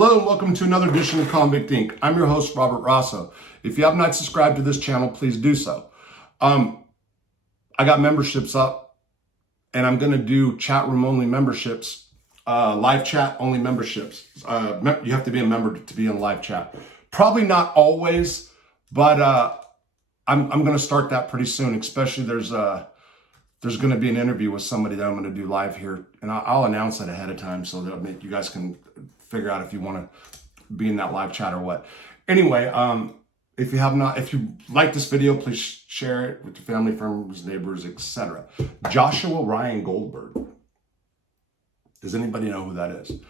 Hello and welcome to another edition of Convict Inc. I'm your host, Robert Rosso. If you have not subscribed to this channel, please do so. I got memberships up and I'm going to do chat room only memberships, live chat only memberships. You have to be a member to be in live chat. Probably not always, but I'm going to start that pretty soon, especially there's going to be an interview with somebody that I'm going to do live here, and I'll announce it ahead of time so that you guys can figure out if you want to be in that live chat or what. Anyway, if you like this video, please share it with your family, friends, neighbors, etc. Joshua Ryne Goldberg. Does anybody know who that is?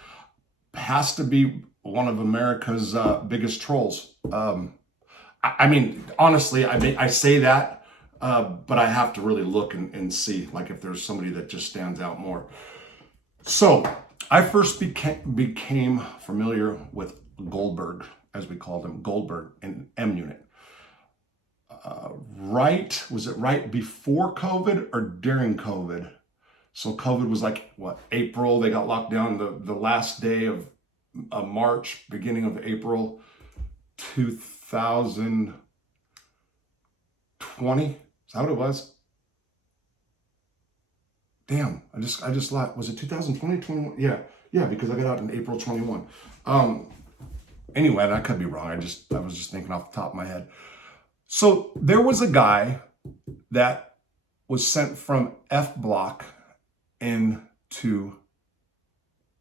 Has to be one of America's biggest trolls. I mean, honestly, I say that, but I have to really look and see, like, if there's somebody that just stands out more. So I first became familiar with Goldberg, as we called him, Goldberg, in M Unit. Was it right before COVID or during COVID? So COVID was like, what, April? They got locked down the last day of March, beginning of April 2020. Is that what it was? Damn, I just lied. Was it 2020, 21? Yeah, because I got out in April 21. Anyway, and I could be wrong. I was just thinking off the top of my head. So there was a guy that was sent from F Block into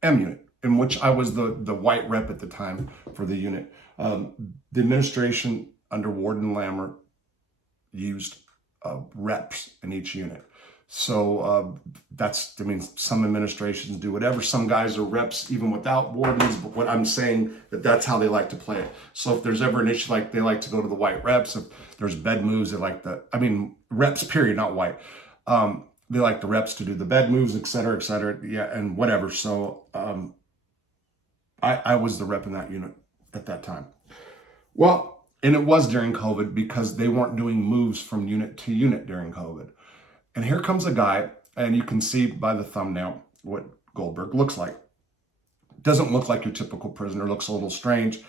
M Unit, in which I was the white rep at the time for the unit. The administration under Warden Lammer used reps in each unit. So some administrations do whatever. Some guys are reps even without wardens, but what I'm saying that's how they like to play it. So if there's ever an issue, like, they like to go to the white reps. If there's bed moves, they like reps period, not white. They like the reps to do the bed moves, et cetera, yeah, and whatever. So I was the rep in that unit at that time. Well, and it was during COVID because they weren't doing moves from unit to unit during COVID. And here comes a guy, and you can see by the thumbnail what Goldberg looks like. Doesn't look like your typical prisoner, looks a little strange.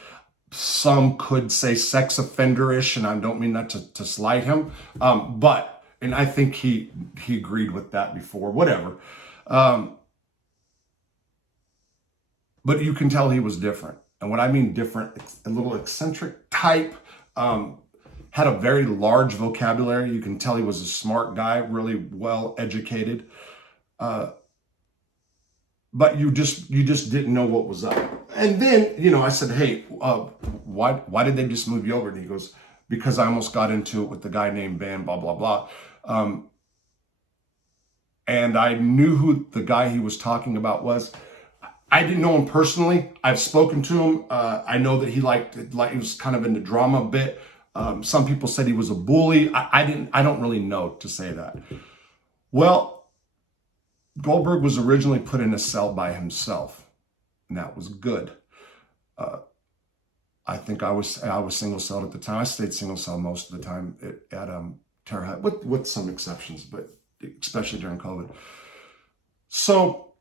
Some could say sex offender-ish, and I don't mean that to slight him, and I think he agreed with that before, whatever. But you can tell he was different. And what I mean different, a little eccentric type, had a very large vocabulary. You can tell he was a smart guy, really well educated. But you just didn't know what was up. And then, I said, hey, why did they just move you over? And he goes, because I almost got into it with the guy named Ben, blah, blah, blah. And I knew who the guy he was talking about was. I didn't know him personally. I've spoken to him. I know that he was kind of into drama a bit. Some people said he was a bully. I don't really know to say that. Well, Goldberg was originally put in a cell by himself, and that was good. I think I was single celled at the time. I stayed single cell most of the time at Terre Haute, with some exceptions, but especially during COVID. So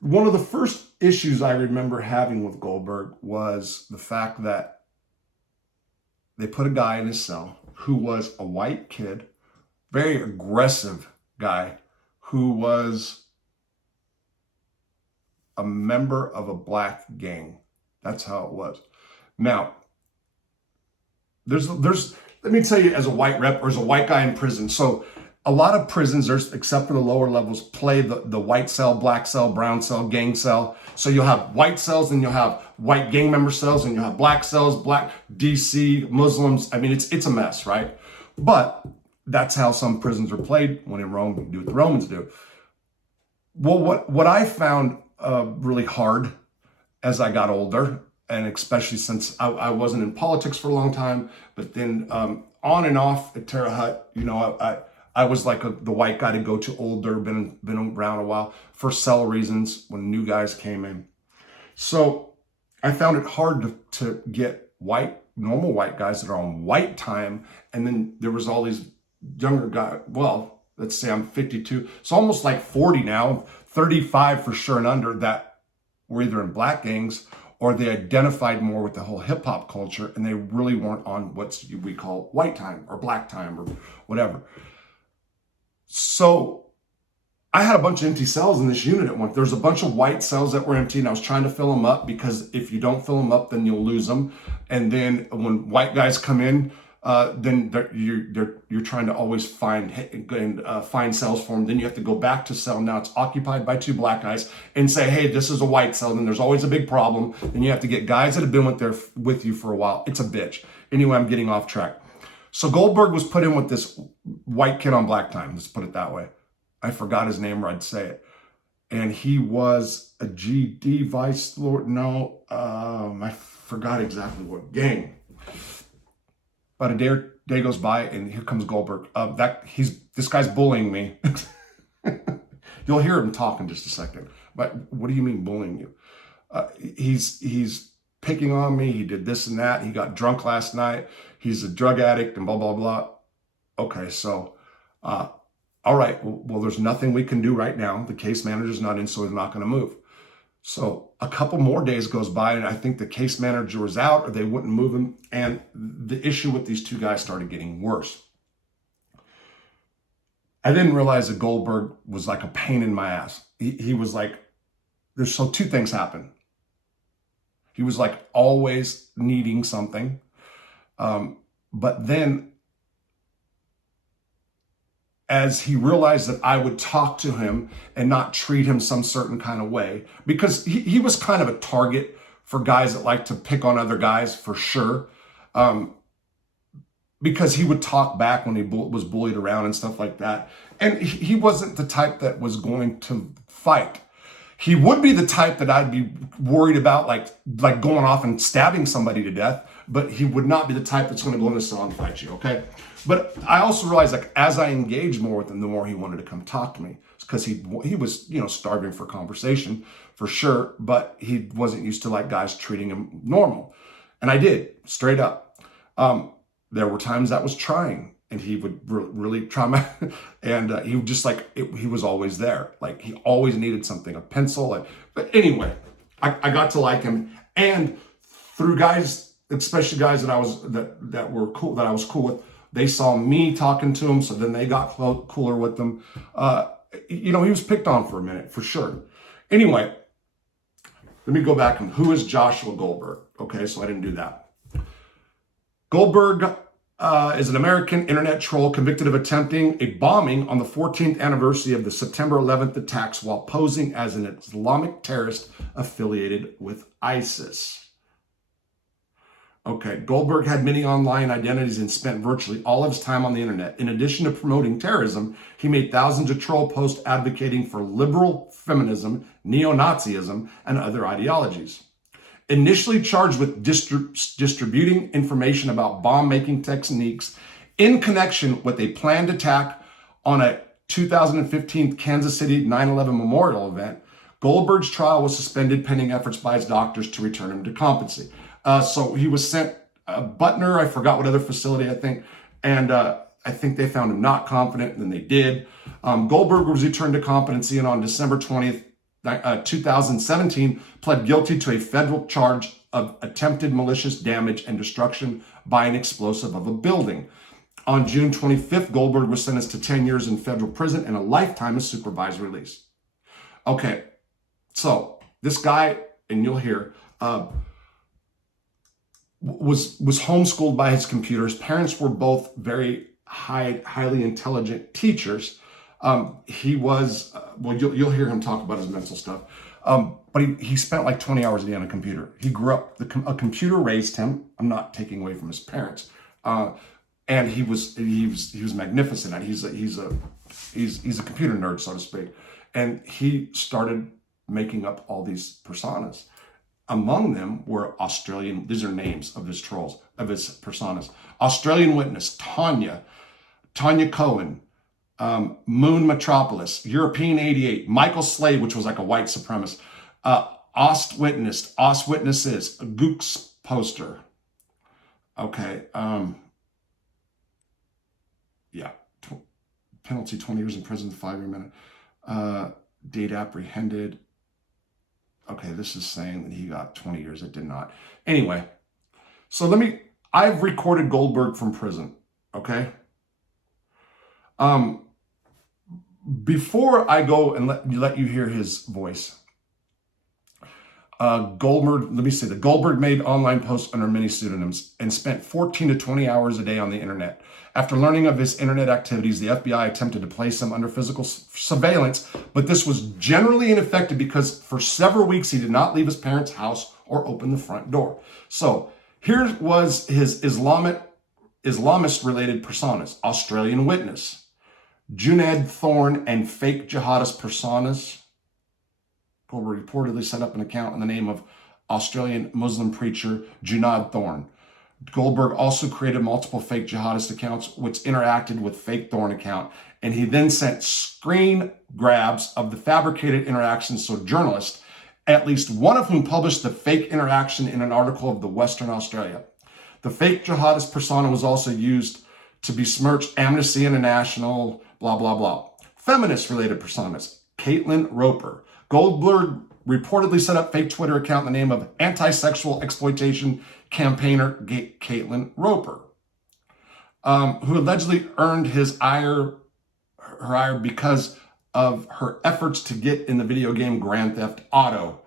one of the first issues I remember having with Goldberg was the fact that they put a guy in his cell who was a white kid, very aggressive guy, who was a member of a black gang. That's how it was. Now, there's let me tell you, as a white rep or as a white guy in prison, so a lot of prisons, except for the lower levels, play the white cell, black cell, brown cell, gang cell. So you'll have white cells, and you'll have white gang member cells, and you'll have black cells, black DC, Muslims. I mean, it's a mess, right? But that's how some prisons are played. When in Rome, you do what the Romans do. Well, what I found really hard as I got older, and especially since I wasn't in politics for a long time, but then on and off at Terre Haute, I was like the white guy to go to, older, been around a while, for cell reasons when new guys came in. So I found it hard to get normal white guys that are on white time. And then there was all these younger guys. Well, let's say I'm 52. So almost like 40 now, 35 for sure and under, that were either in black gangs or they identified more with the whole hip hop culture, and they really weren't on what we call white time or black time or whatever. So I had a bunch of empty cells in this unit at once. There's a bunch of white cells that were empty, and I was trying to fill them up, because if you don't fill them up, then you'll lose them. And then when white guys come in, then you're trying to always find cells for them. Then you have to go back to cell. Now it's occupied by 2 black guys, and say, hey, this is a white cell. Then there's always a big problem. Then you have to get guys that have been with you for a while. It's a bitch. Anyway, I'm getting off track. So Goldberg was put in with this white kid on black time. Let's put it that way. I forgot his name, or I'd say it. And he was a GD vice lord. No, I forgot exactly what gang. But a day goes by, and here comes Goldberg. This guy's bullying me. You'll hear him talk in just a second. But what do you mean bullying you? He's picking on me. He did this and that. He got drunk last night. He's a drug addict and blah, blah, blah. Okay, so all right, well, there's nothing we can do right now. The case manager's not in, so he's not going to move. So a couple more days goes by, and I think the case manager was out, or they wouldn't move him. And the issue with these 2 guys started getting worse. I didn't realize that Goldberg was like a pain in my ass. He was like, 2 things happened. He was like always needing something. But then, as he realized that I would talk to him and not treat him some certain kind of way, because he was kind of a target for guys that like to pick on other guys, for sure. Because he would talk back when he was bullied around and stuff like that. And he wasn't the type that was going to fight. He would be the type that I'd be worried about, like going off and stabbing somebody to death, but he would not be the type that's going to go in the cell and fight you, okay? But I also realized, like, as I engaged more with him, the more he wanted to come talk to me, because he was, starving for conversation, for sure, but he wasn't used to, like, guys treating him normal. And I did, straight up. There were times that was trying, and he would really try my, and he would just he was always there. Like, he always needed something, a pencil. But anyway, I got to like him, and through guys, especially guys that I was cool with, they saw me talking to him, so then they got cooler with them. He was picked on for a minute, for sure. Anyway, let me go back. Who is Joshua Goldberg? Okay, so I didn't do that. Goldberg is an American internet troll convicted of attempting a bombing on the 14th anniversary of the September 11th attacks while posing as an Islamic terrorist affiliated with ISIS. Okay, Goldberg had many online identities and spent virtually all of his time on the internet. In addition to promoting terrorism, he made thousands of troll posts advocating for liberal feminism, neo-Nazism, and other ideologies. Initially charged with distributing information about bomb-making techniques in connection with a planned attack on a 2015 Kansas City 9/11 memorial event, Goldberg's trial was suspended pending efforts by his doctors to return him to competency. So he was sent Butner, I forgot what other facility, I think, and I think they found him not competent, and then they did. Goldberg was returned to competency, and on December 20th, 2017, pled guilty to a federal charge of attempted malicious damage and destruction by an explosive of a building. On June 25th, Goldberg was sentenced to 10 years in federal prison and a lifetime of supervised release. Okay, so this guy, and you'll hear, was homeschooled by his computer. His parents were both very highly intelligent teachers. He was, you'll hear him talk about his mental stuff. But he spent like 20 hours a day on a computer. He grew up, a computer raised him. I'm not taking away from his parents. And he was magnificent. He's a computer nerd, so to speak. And he started making up all these personas. Among them were Australian, these are names of his trolls, of his personas. Australian Witness, Tanya Cohen, Moon Metropolis, European 88, Michael Slade, which was like a white supremacist, Ost Witness, Ost Witnesses, a Gooks poster. Okay, penalty 20 years in prison, 5-year minute. Date apprehended. Okay, this is saying that he got 20 years. It did not. Anyway, so I've recorded Goldberg from prison, okay? Before I go and let you hear his voice, Goldberg made online posts under many pseudonyms and spent 14 to 20 hours a day on the internet. After learning of his internet activities, the FBI attempted to place him under physical surveillance, but this was generally ineffective because for several weeks he did not leave his parents' house or open the front door. So here was his Islamist-related personas: Australian Witness, Junaid Thorne, and fake jihadist personas. Goldberg reportedly set up an account in the name of Australian Muslim preacher Junaid Thorne. Goldberg also created multiple fake jihadist accounts which interacted with fake Thorne account, and he then sent screen grabs of the fabricated interactions so journalists, at least one of whom published the fake interaction in an article of the Western Australia. The fake jihadist persona was also used to besmirch Amnesty International, blah, blah, blah. Feminist-related personas: Caitlin Roper. Goldberg reportedly set up fake Twitter account in the name of anti-sexual exploitation campaigner Caitlin Roper, who allegedly earned her ire because of her efforts to get in the video game Grand Theft Auto.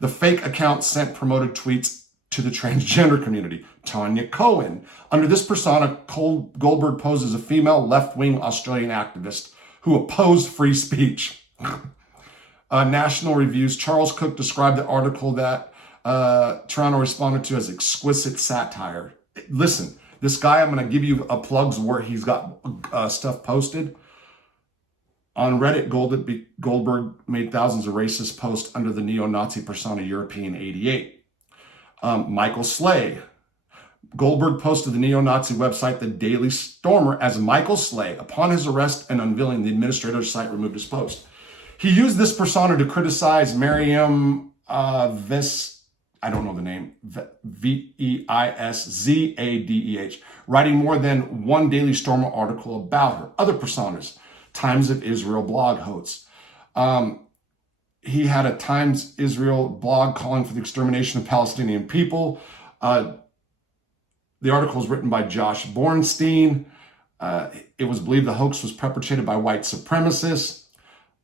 The fake account sent promoted tweets to the transgender community. Tanya Cohen. Under this persona, Goldberg posed as a female left-wing Australian activist who opposed free speech. National Review's Charles Cook described the article that Toronto responded to as exquisite satire. Listen, this guy, I'm going to give you plugs where he's got stuff posted. On Reddit, Goldberg made thousands of racist posts under the neo-Nazi persona European 88. Michael Slay. Goldberg posted the neo-Nazi website The Daily Stormer as Michael Slay. Upon his arrest and unveiling, the administrator's site removed his post. He used this persona to criticize Miriam I don't know the name, Veiszdadeh, writing more than one Daily Stormer article about her. Other personas: Times of Israel blog hosts. He had a Times Israel blog calling for the extermination of Palestinian people. The article was written by Josh Bornstein. It was believed the hoax was perpetrated by white supremacists.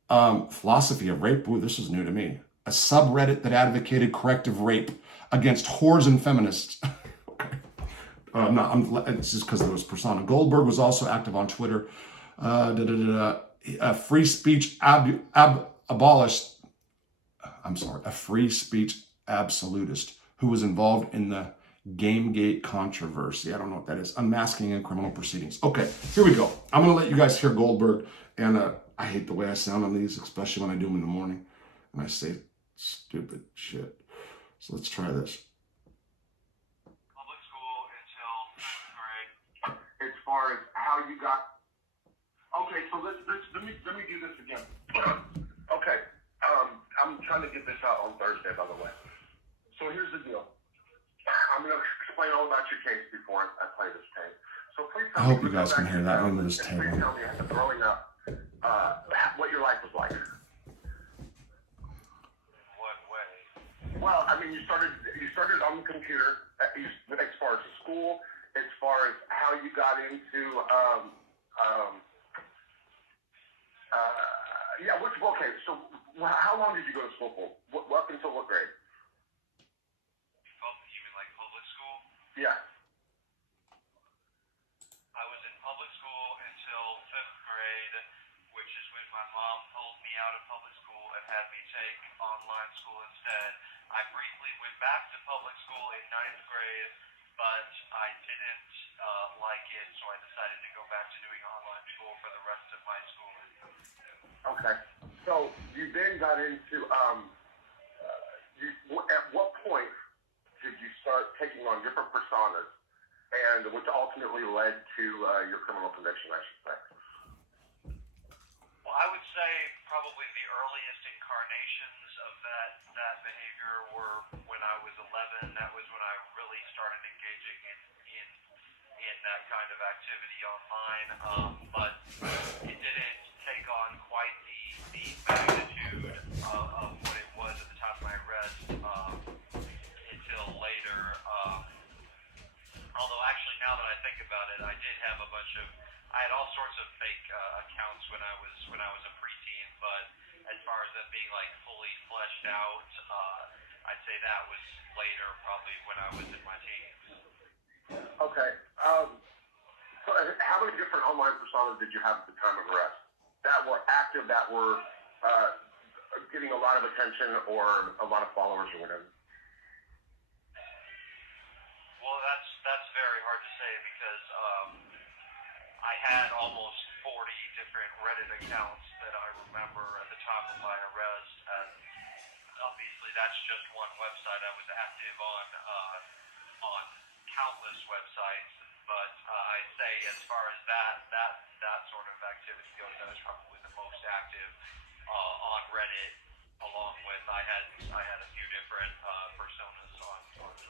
Philosophy of rape. Ooh, this is new to me. A subreddit that advocated corrective rape against whores and feminists. Okay. It's just because there was persona. Goldberg was also active on Twitter. A free speech absolutist who was involved in the Gamegate controversy. I don't know what that is. Unmasking in criminal proceedings. Okay, here we go. I'm going to let you guys hear Goldberg, and I hate the way I sound on these, especially when I do them in the morning and I say stupid shit. So let's try this. Public school until 5th grade. As far as how you got. Okay, so let me do this again. Okay, I'm trying to get this out on Thursday, by the way. So here's the deal. I'm going to explain all about your case before I play this tape. So please tell I hope me you guys can hear that into this table. Please tell me growing up, what your life was like. What way? Well, I mean, you started on the computer as far as school, as far as how you got into okay. So how long did you go to school for? Up until what grade? You mean like public school? Yeah. I was in public school until 5th grade, which is when my mom pulled me out of public school and had me take online school instead. I briefly went back to public school in 9th grade, but I didn't like it, so I decided to go back to doing online school for the rest of my schooling. Okay. So you then got into at what point did you start taking on different personas, and which ultimately led to your criminal conviction, I should say? Well, I would say probably the earliest incarnations of that behavior were when I was 11. That was when I really started engaging in that kind of activity online. But it didn't take on quite the magnitude of what it was at the time when I read now that I think about it, I did have a bunch of, I had all sorts of fake accounts when I was a preteen, but as far as them being like fully fleshed out, I'd say that was later, probably when I was in my teens. Okay. So how many different online personas did you have at the time of arrest that were active, that were getting a lot of attention or a lot of followers or whatever? Well, that's very hard to say because I had almost 40 different Reddit accounts that I remember at the time of my arrest, and obviously that's just one website. I was active on countless websites, but I'd say as far as that sort of activity goes, I was probably the most active on Reddit. Along with I had a few different personas on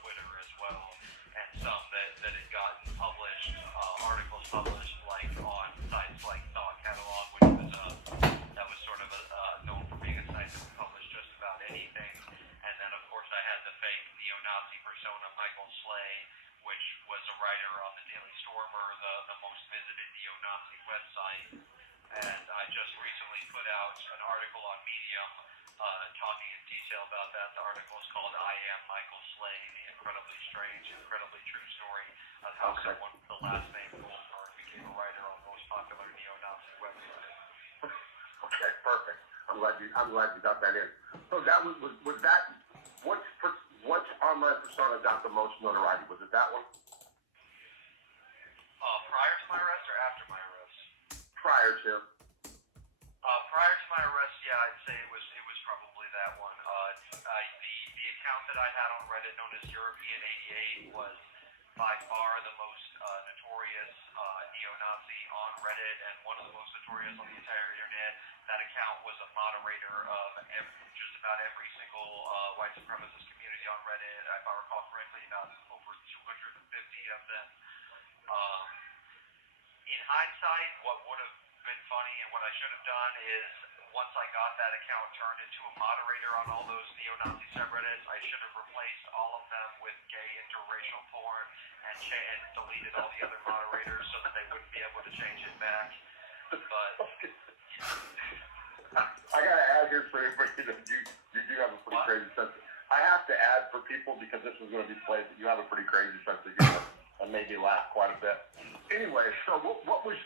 Twitter as well, and some that had gotten published articles published like on sites like Thought Catalog, which was that was sort of known for being a site that published just about anything. And then of course I had the fake neo-Nazi persona Michael Slay, which was a writer on the Daily Stormer, the most visited neo-Nazi website. And I just recently put out an article on Medium talking in detail about that. The article is called I Am Michael Slay, the incredibly strange, incredibly true story of how someone with the last name Goldberg became a writer on the most popular neo-Nazi website. Okay, perfect. I'm glad you got that in. So that was that what online persona got the most notoriety? Was it that one? Prior to my arrest or after my arrest? Prior to. Prior to my arrest, yeah, I'd say it was probably that one. The account that I had on Reddit, known as European 88, was by far the most notorious neo-Nazi on Reddit, and one of the most notorious on the entire internet. That account was a moderator of just about every single white supremacist community on Reddit. If I recall correctly, about over 250 of them. In hindsight, what would have been funny and what I should have done is once I got that account turned into a moderator on all those neo-Nazi subreddits, I should have replaced all of them with gay interracial porn and deleted all the other moderators so that they wouldn't be able to change it back. But I gotta add here for everybody that you do have a pretty crazy sense. I have to add for people because this is going to be played that you have a pretty crazy sense of humor and made me laugh quite a bit. Anyway, so what was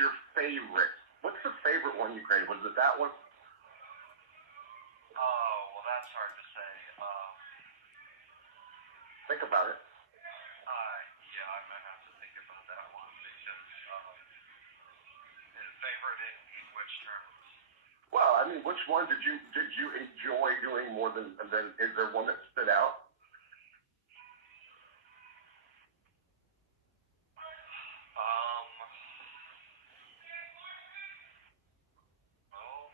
your favorite? What's the favorite one you created? Was it that one? oh, well, that's hard to say. Think about it. Yeah, I'm gonna have to think about that one because favorite in which terms? Well, I mean, which one did you enjoy doing more than? Is there one that stood out? Well,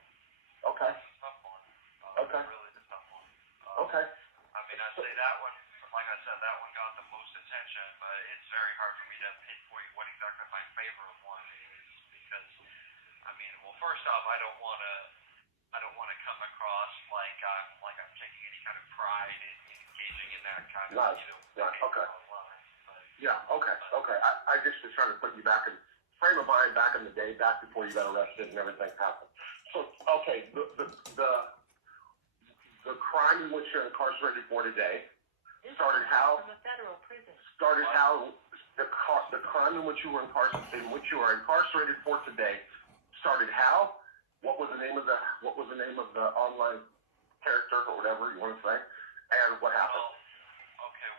Okay. that's a tough one. Okay. Really a tough one. Okay. I mean, I'd say that one, like I said, that one got the most attention, but it's very hard for me to pinpoint what exactly my favorite one is because, I mean, well, first off, I don't want to come across like I'm taking any kind of pride in engaging in that kind of, Nice. Okay. online. But, Yeah. Okay. I just was trying to put you back in frame of mind back in the day, back before you got arrested and everything happened. So, okay, the crime in which you're incarcerated for today started how? From a federal prison. Started how? The crime in which you are incarcerated for today started how? What was the name of the online character or whatever you want to say? And what happened?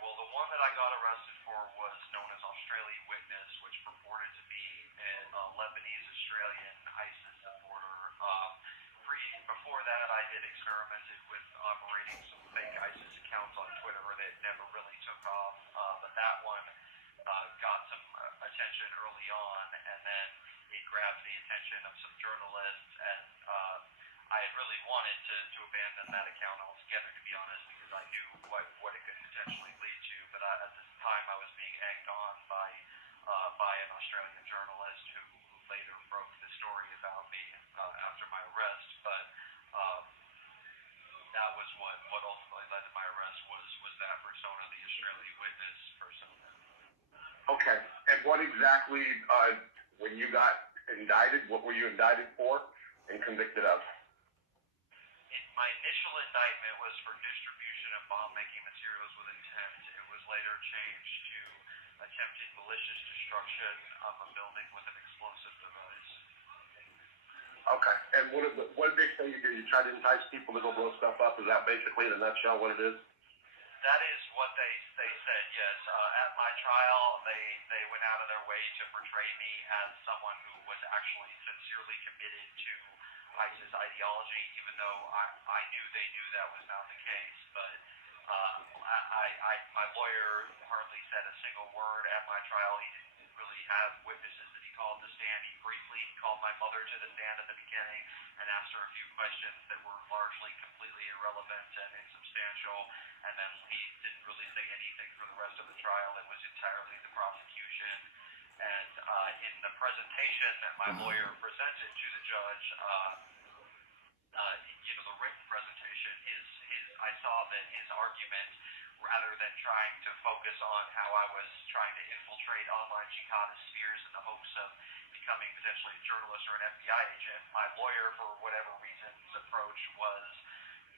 Well, the one that I got arrested for was known as Australian Witness, which purported to be a Lebanese-Australian ISIS supporter. Before that, I had experimented with operating some fake ISIS accounts on Twitter that never really took off, but that one got some attention early on, and then it grabbed the attention of some journalists, and I had really wanted to abandon that account altogether, to be honest, because I knew what it could potentially lead to, but at this time I was being egged on by an Australian journalist who later broke the story about me after my arrest, but that was what ultimately led to my arrest was that persona, the Australian Witness persona. Okay, what exactly, when you got indicted, what were you indicted for and convicted of? My initial indictment was for distribution of bomb-making materials with intent. It was later changed to attempted malicious destruction of a building with an explosive device. Okay. And what did they say you did? You tried to entice people to go blow stuff up? Is that basically in a nutshell what it is? That is what they said, yes. At my trial, they went out of their way to portray me as someone who was actually sincerely committed to ISIS ideology, even though I knew they knew that was not the case. But my lawyer hardly said a single word at my trial. He didn't really have witnesses that he called to stand. He briefly called my mother to the stand at the beginning and asked her a few questions that were largely completely irrelevant and insubstantial. And then he didn't really say anything for the rest of the trial. It was entirely the prosecution. And in the presentation that my lawyer presented to the judge, the written presentation, I saw that his argument, rather than trying to focus on how I was trying to infiltrate online jihadist spheres in the hopes of becoming potentially a journalist or an FBI agent, my lawyer, for whatever reason, his approach was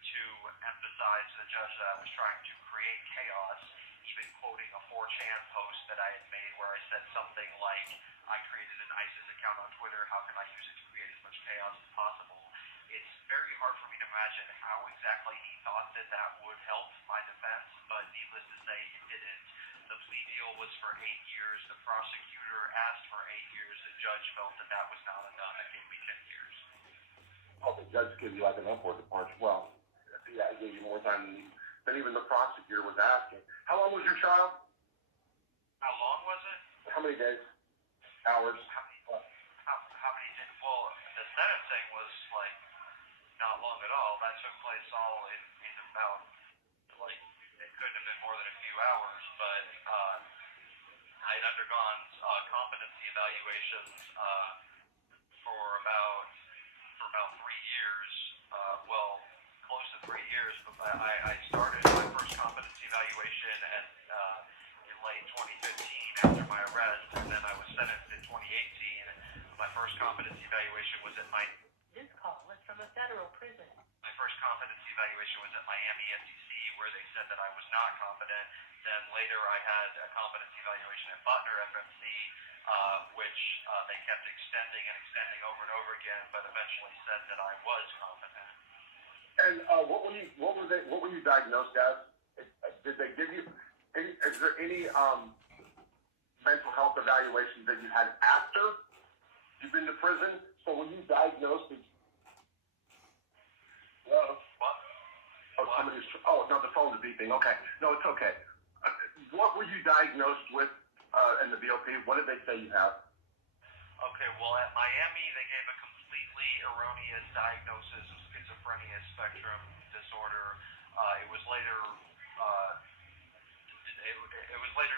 to emphasize to the judge that I was trying to create chaos, even quoting a 4chan post that I had made where I said something like, I created an ISIS account on Twitter, how can I use it to create as much chaos as possible? It's very hard for me to imagine how exactly he thought that that would help my defense, but needless to say, it didn't. The plea deal was for 8 years. The prosecutor asked for 8 years. The judge felt that that was not enough and gave me 10 years. Oh, the judge gave you like an upward departure. Well, yeah, he gave you more time than even the prosecutor was asking. How long was your trial? How long was it? How many days? Hours? How many days? Well, the sentencing was like not long at all. That took place all in about, it couldn't have been more than a few hours, but I had undergone competency evaluations for about 3 years, close to 3 years, but I started my first competency evaluation in late 2015 after my arrest, and then I was sentenced in 2018. My first competency evaluation was at This call is from a federal prison. My first competency evaluation was at Miami FTC, where they said that I was not competent. Then later I had a competency evaluation at Butner FMC, which they kept extending and extending over and over again, but eventually said that I was competent. And what were you diagnosed as? Did they give you is there any mental health evaluations that you had after you've been to prison? So when you diagnosed as What? Oh, no, the phone's beeping. Okay. No, it's okay. What were you diagnosed with in the BOP? What did they say you have? Okay, well, at Miami, they gave a completely erroneous diagnosis of schizophrenia spectrum disorder. It was later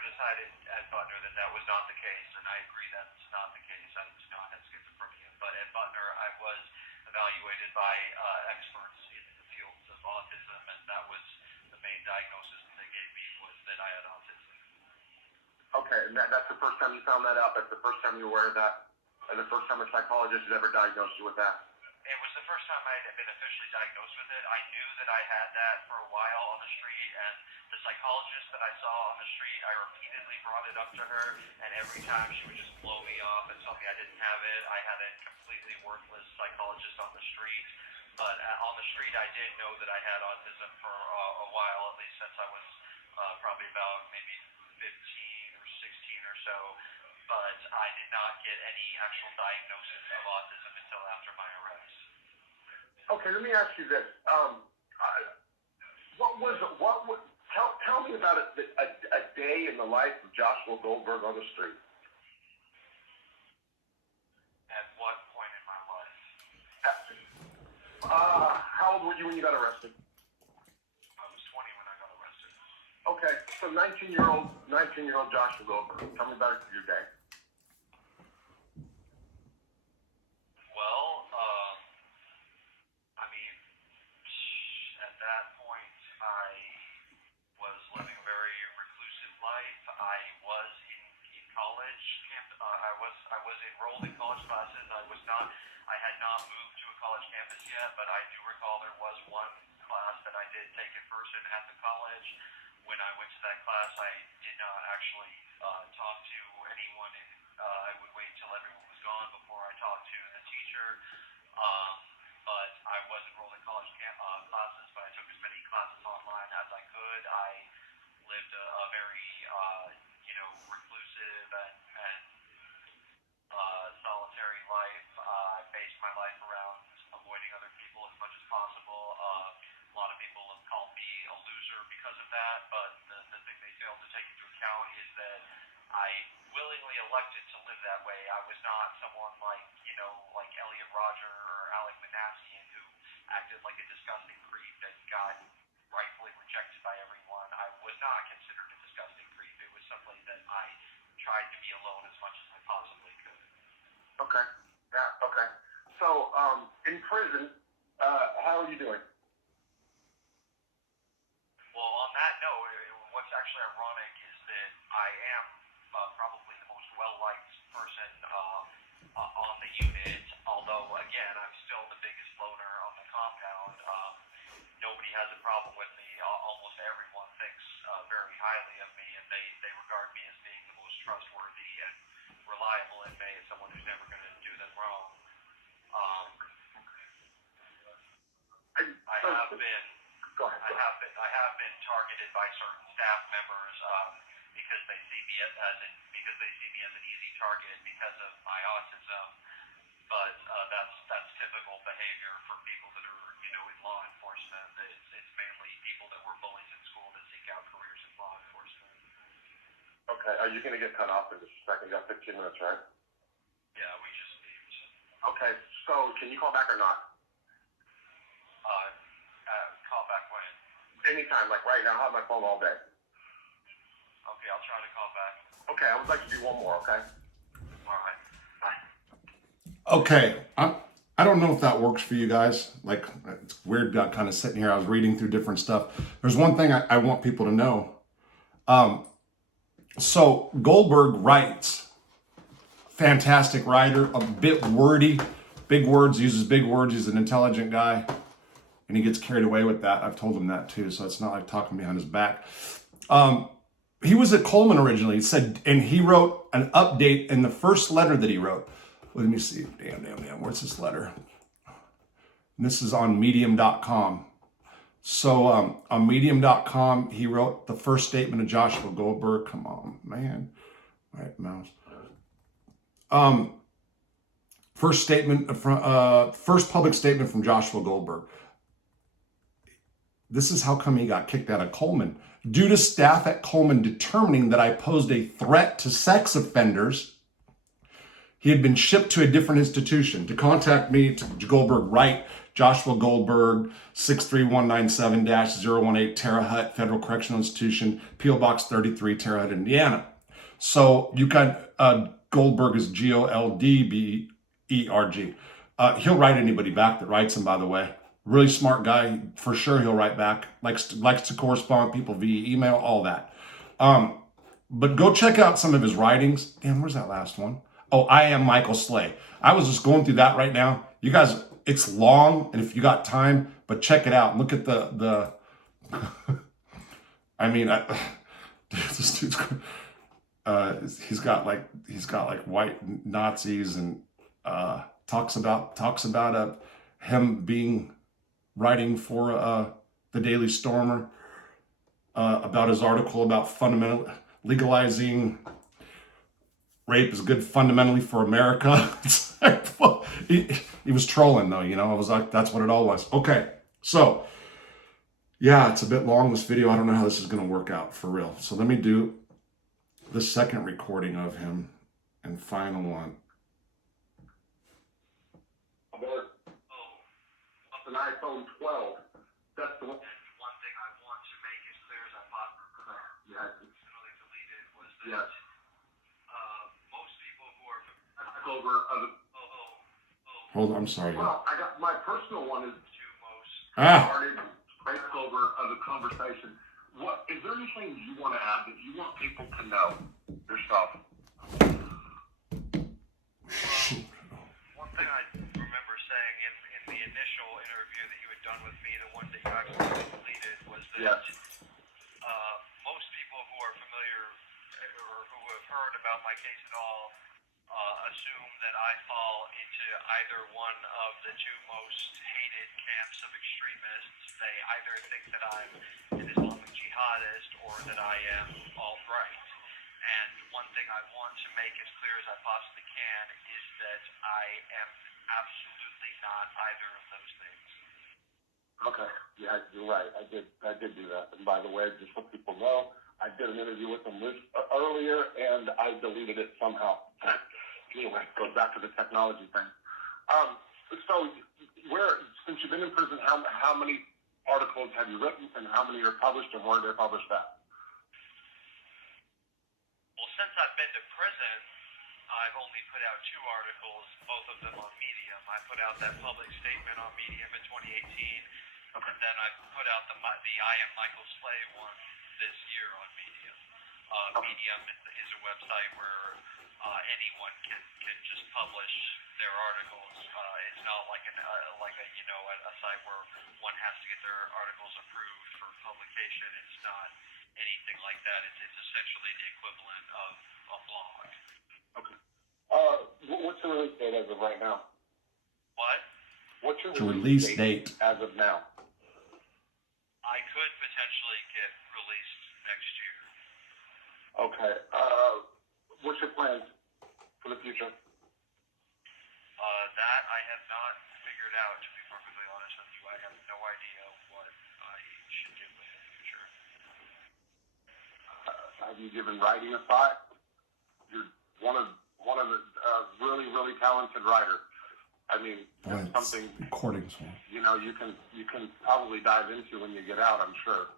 decided at Butner that that was not the case, and I agree that's not the case. I do not have schizophrenia, but at Butner, I was evaluated by experts in the fields of autism, and that was the main diagnosis that they gave me, was that I had autism. Okay, and that's the first time you found that out? That's the first time you were aware of that? And the first time a psychologist has ever diagnosed you with that? It was the first time I had been officially diagnosed with it. I knew that I had that for a while on the street, and the psychologist that I saw on the street, I repeatedly brought it up to her, and every time she would just blow me off and tell me I didn't have it. I had a completely worthless psychologist on the street, but on the street I did know that I had autism for a while, at least since I was probably about maybe 15 or 16 or so, but I did not get any actual diagnosis of autism until after my arrest. Okay, let me ask you this. Tell me about a day in the life of Joshua Goldberg on the street. At what point in my life? How old were you when you got arrested? I was 20 when I got arrested. Okay, so 19-year-old Joshua Goldberg. Tell me about your day. Well, at that point, I was living a very reclusive life. I was in college. I was enrolled in college classes. I had not moved to a college campus yet, but I do recall there was one class that I did take in person at the college. When I went to that class, I did not actually talk to anyone, and I would wait till everyone was gone before I talked to the teacher. But I was enrolled in college classes, but I took as many classes online as I could. I lived a very, reclusive and solitary life. I based my life around avoiding other people as much as possible. A lot of people have called me a loser because of that, but the thing they fail to take into account is that I willingly elected to live that way. I was not someone like Elliot Rodger or Alec Manassian who acted like a disgusting creep and got rightfully rejected by everyone. I was not considered a disgusting creep. It was simply that I tried to be alone as much as I possibly could. Okay. Yeah. Okay. So, in prison, how are you doing? Well, on that note, what's actually ironic is that I am probably the most well-liked person on the unit, although, again, I'm still the biggest loner on the compound. Nobody has a problem with me. Almost everyone thinks very highly of me, and they regard me as being the most trustworthy and reliable inmate, someone who's never going to do them wrong. I have been targeted by certain staff members because they see me as an easy target because of my autism. But that's typical behavior for people that are in law enforcement. It's mainly people that were bullies in school that seek out careers in law enforcement. Okay. Are you going to get cut off in just a second? You got 15 minutes, right? Yeah, we just need. Okay. So, can you call back or not? Call back when? Anytime, like right now. I have my phone all day. Okay, I'll try to call back. Okay. I would like to do one more. Okay. All right. Bye. Okay, I don't know if that works for you guys. Like, it's weird kind of sitting here. I was reading through different stuff. There's one thing I want people to know. So Goldberg writes, fantastic writer, a bit wordy, big words, uses big words. He's an intelligent guy, and he gets carried away with that. I've told him that too, so it's not like talking behind his back. He was at Coleman originally. He said, and he wrote an update in the first letter that he wrote. Let me see. Damn. Where's this letter? And this is on medium.com. So on medium.com, he wrote the first statement of Joshua Goldberg. Come on, man. Right, mouse. First public statement from Joshua Goldberg. This is how come he got kicked out of Coleman. Due to staff at Coleman determining that I posed a threat to sex offenders, he had been shipped to a different institution. To contact me, to Goldberg, write Joshua Goldberg, 63197-018 Terre Haute Federal Correctional Institution, P.O. Box 33, Terre Haute, Indiana. So you can, Goldberg is Goldberg. He'll write anybody back that writes him, by the way. Really smart guy, for sure he'll write back. Likes to correspond with people via email, all that. But go check out some of his writings. Damn, where's that last one? Oh, I am Michael Slay. I was just going through that right now. You guys, it's long, and if you got time, but check it out. Look at the I mean, this dude's he's got like white Nazis, and talks about him being writing for the Daily Stormer about his article about legalizing rape is good fundamentally for America. It's like, well, he was trolling though, I was like, that's what it all was. Okay, so yeah, it's a bit long, this video. I don't know how this is going to work out for real. So let me do the second recording of him and final one. An iPhone 12. That's the one. One thing I want to make as clear as I possibly can. Yeah. Really deleted was that most people who are Over other. Hold on, I'm sorry. Well, I got my personal one is Ah. started right over of the conversation. What is there anything you want to add that you want people to know yourself? concerned about my case at all assume that I fall into either one of the two most hated camps of extremists. They either think that I'm an Islamic jihadist or that I am alt-right. And one thing I want to make as clear as I possibly can is that I am absolutely not either of those things. Okay. Yeah, you're right. I did do that. And by the way, just so people know, I did an interview with them earlier, and I deleted it somehow. Anyway, it goes back to the technology thing. So, since you've been in prison, how many articles have you written, and how many are published, and where are they published at? Well, since I've been to prison, I've only put out 2 articles, both of them on Medium. I put out that public statement on Medium in 2018, and then I put out the I Am Michael Slay one this year on Medium. Medium is a website where anyone can just publish their articles. It's not like a site where one has to get their articles approved for publication. It's not anything like that. It's essentially the equivalent of a blog. Okay. What's the release date as of right now? What? What's your release date as of now? I could potentially get released next year. Okay. What's your plans for the future? That I have not figured out, to be perfectly honest with you. I have no idea what I should do in the future. Have you given writing a thought? You're one of the really, really talented writer. I mean, it's something recordings. You can probably dive into when you get out, I'm sure.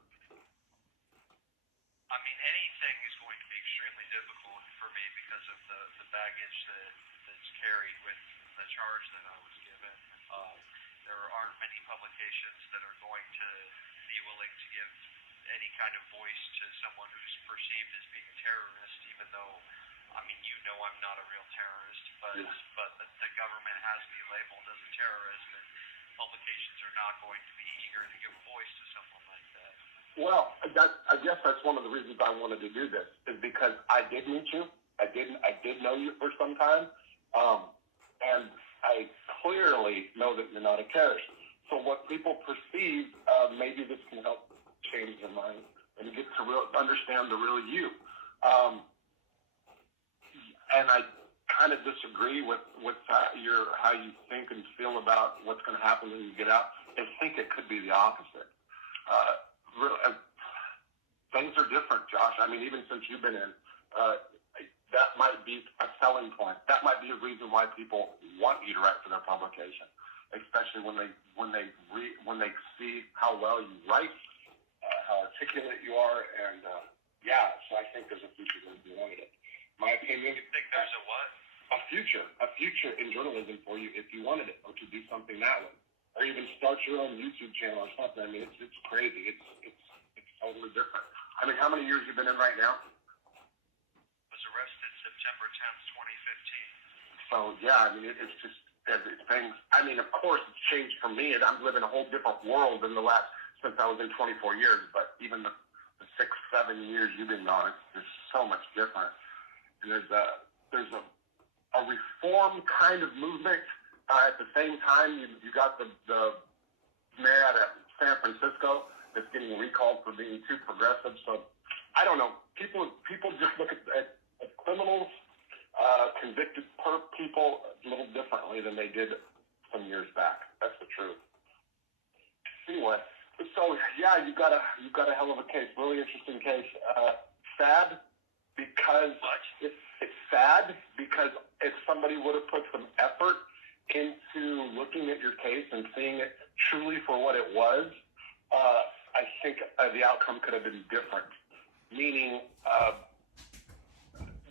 I mean, anything is going to be extremely difficult for me because of the baggage that's carried with the charge that I was given. There aren't many publications that are going to be willing to give any kind of voice to someone who's perceived as being a terrorist, even though, I mean, I'm not a real terrorist, but the government has me labeled as a terrorist, and publications are not going to be eager to give a voice to someone like that. Well, I guess that's one of the reasons I wanted to do this, is because I did meet you. I did know you for some time, and I clearly know that you're not a terrorist. So what people perceive, maybe this can help change their mind and get to understand the real you. And I kind of disagree with how you think and feel about what's going to happen when you get out. I think it could be the opposite. Things are different, Josh. I mean, even since you've been in, that might be a selling point. That might be a reason why people want you to write for their publication, especially when they see how well you write, how articulate you are, and so I think there's a future if you wanted it. My opinion. You think there's a what? A future in journalism for you if you wanted it, or to do something that way, or even start your own YouTube channel or something. I mean, it's crazy. It's totally different. I mean, how many years you been in right now? Was arrested September 10th, 2015. So yeah, I mean, it's just things. I mean, of course, it's changed for me, and I'm living a whole different world than since I was in 24 years. But even the 6-7 years you've been gone, it's so much different. And there's a reform kind of movement. At the same time, you got the mayor out of San Francisco that's getting recalled for being too progressive. So I don't know. People just look at criminals, convicted people a little differently than they did some years back. That's the truth. Anyway, so yeah, you got a hell of a case. Really interesting case. Sad. Because it's sad because if somebody would have put some effort into looking at your case and seeing it truly for what it was, I think the outcome could have been different. Meaning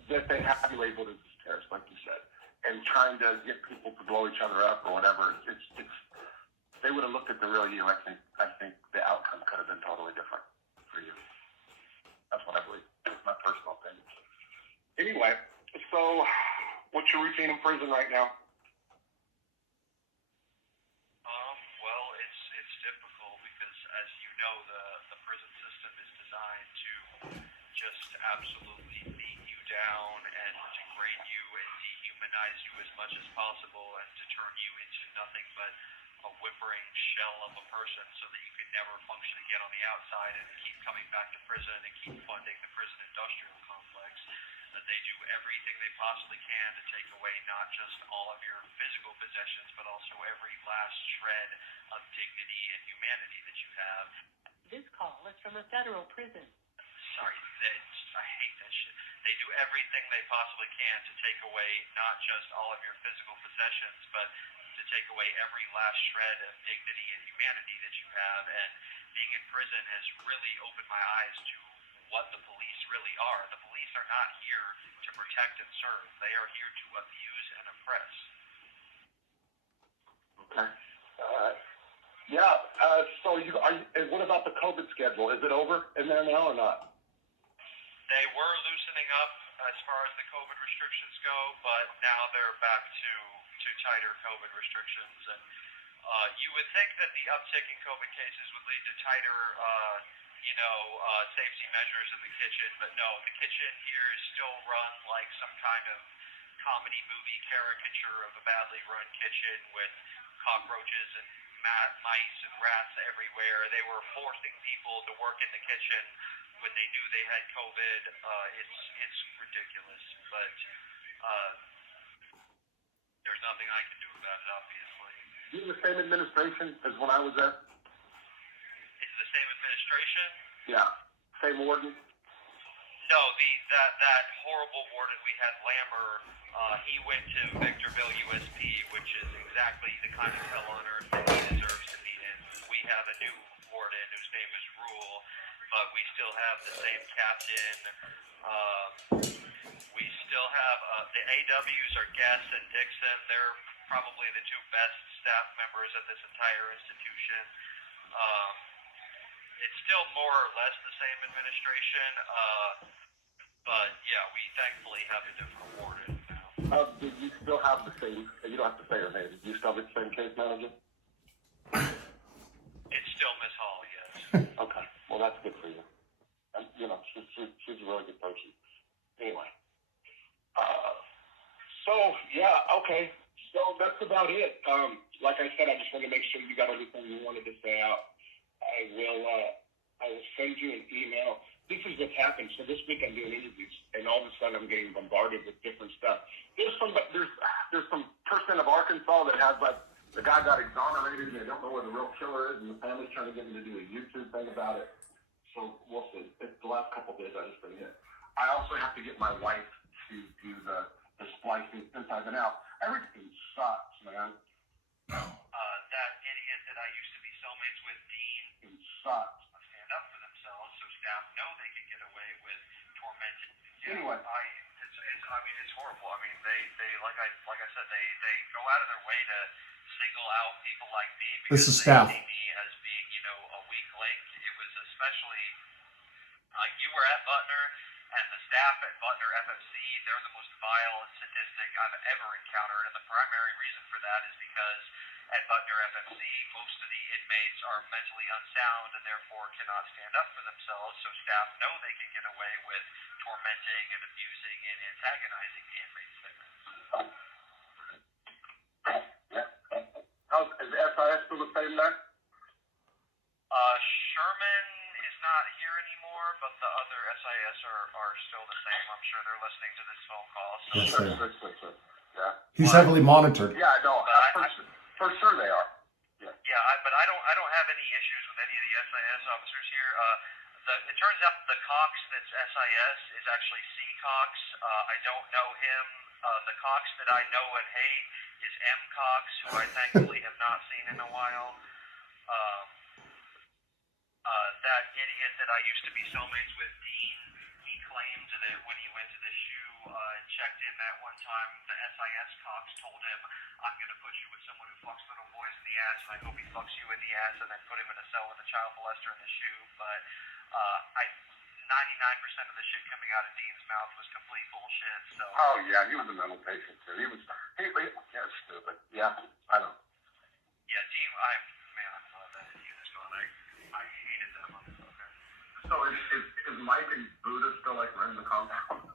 that they have to be labeled as terrorists, like you said, and trying to get people to blow each other up or whatever. It's they would have looked at the real you. I think the outcome could have been totally different for you. That's what I believe. It's my personal opinion. Anyway, so what's your routine in prison right now? Well, it's difficult because, as you know, the prison system is designed to just absolutely beat you down and degrade you and dehumanize you as much as possible and to turn you into nothing but a whimpering shell of a person so that you can never function again on the outside and keep coming back to prison and keep funding the prison industrial complex. That they do everything they possibly can to take away not just all of your physical possessions, but also every last shred of dignity and humanity that you have. This call is from a federal prison. Sorry, I hate that shit. They do everything they possibly can to take away not just all of your physical possessions, but to take away every last shred of dignity and humanity that you have. And being in prison has really opened my eyes to what the police really are. The police are not here to protect and serve. They are here to abuse and oppress. Okay. And what about the COVID schedule? Is it over in there now or not? They were loosening up as far as the COVID restrictions go, but now they're back to tighter COVID restrictions. And you would think that the uptick in COVID cases would lead to tighter, safety measures in the kitchen, but no, the kitchen here is still run like some kind of comedy movie caricature of a badly run kitchen with cockroaches and mice and rats everywhere. They were forcing people to work in the kitchen when they knew they had COVID. It's ridiculous, but there's nothing I can do about it, obviously. Is it the same administration as when I was there? It's the same administration? Yeah. Same warden? No, that horrible warden we had, Lammer, he went to Victorville USP, which is exactly the kind of hell on earth that he deserves to be in. We have a new warden whose name is Rule, but we still have the same captain. We still have the AWs are Guest and Dixon. They're probably the two best staff members of this entire institution. It's still more or less the same administration, but yeah, we thankfully have a different warden now. Do you still have the same, you don't have to say her name, do you still have the same case manager? It's still Miss Hall, yes. Okay, well that's good for you. And, she's a really good person. Anyway. Okay. So that's about it. Like I said, I just wanted to make sure you got everything you wanted to say out. I will send you an email. This is what's happened. So this week I'm doing interviews, and all of a sudden I'm getting bombarded with different stuff. There's some person of Arkansas that has the guy got exonerated, and they don't know where the real killer is, and the family's trying to get him to do a YouTube thing about it. So we'll see. It's the last couple of days I just been in. I also have to get my wife to do the splicing since I've been out. Everything sucks, man. That idiot that I used to be cellmates with, Dean, It sucks. stand up for themselves, so staff know they can get away with tormenting. Anyway. It's horrible. I mean, they like I said, they go out of their way to single out people like me because This is they staff. see me as being, a weak link. It was especially like you were at Butner, and the staff at Butner FFC, they're the most vile and sadistic I've ever encountered, and the primary reason for that is because at Butner FFC, most of the inmates are mentally unsound and therefore cannot stand up for themselves, so staff know they can get away with tormenting and abusing and antagonizing the inmates there. Is the SIS still the same there? Sherman is not here anymore, but the other SIS are still the same. I'm sure they're listening to this phone call. So. Yes, they are. Sure. Yeah. He's heavily monitored. Yeah, I know. For sure they are. Yeah, but I don't have any issues with any of the SIS officers here. It turns out the Cox that's SIS is actually C. Cox. I don't know him. The Cox that I know and hate is M. Cox, who I thankfully have not seen in a while. That idiot that I used to be cellmates with, Dean, he claimed that when he went to the SHU and checked in that one time, the SIS Cox told him, I'm going to put you with someone who fucks little boys in the ass, and I hope he fucks you in the ass, and then put him in a cell with a child molester in the SHU. But 99% of the shit coming out of Dean's mouth was complete bullshit. So. Oh yeah, he was a mental patient too. He stupid. Yeah, I know. Yeah, Dean, I'm glad that idiot is gone. I hated that motherfucker. So is Mike and Buddha still like running the compound?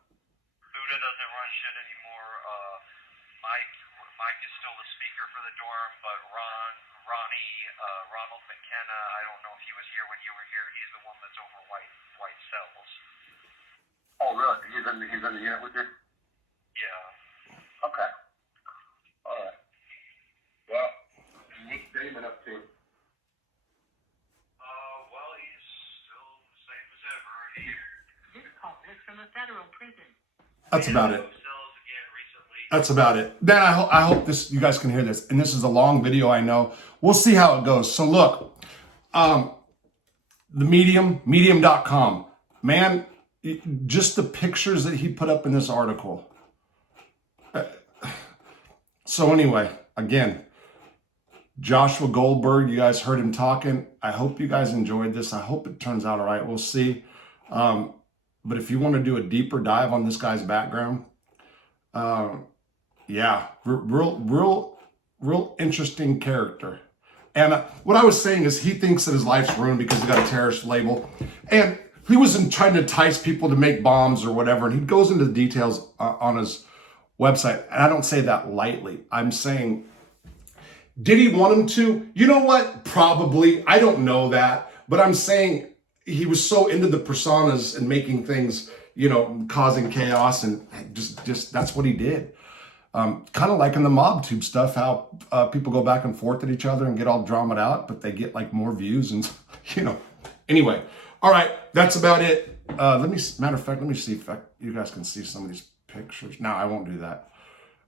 Mike is still the speaker for the dorm, but Ronald McKenna, I don't know if he was here when you were here. He's the one that's over white cells. Oh, really? He's in the unit with you? Yeah. Okay. All right. Well, what's Damon up to? Well, he's still the same as ever. This call is from a federal prison. That's about it. Cells again recently. That's about it. Dan, I hope you guys can hear this. And this is a long video, I know. We'll see how it goes. So look, the medium.com, man, just the pictures that he put up in this article. So anyway, again, Joshua Goldberg, you guys heard him talking. I hope you guys enjoyed this. I hope it turns out all right. We'll see. But if you want to do a deeper dive on this guy's background, yeah, real interesting character. And what I was saying is he thinks that his life's ruined because he got a terrorist label. And he wasn't trying to entice people to make bombs or whatever. And he goes into the details on his website. And I don't say that lightly. I'm saying, did he want him to? You know what? Probably. I don't know that. But I'm saying he was so into the personas and making things, you know, causing chaos, and just that's what he did. Kind of like in the MobTube stuff, how people go back and forth at each other and get all dramaed out, but they get like more views and, you know. Anyway, all right, that's about it. Matter of fact, let me see if you guys can see some of these pictures. No, I won't do that.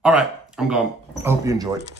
All right, I'm gone. I hope you enjoyed.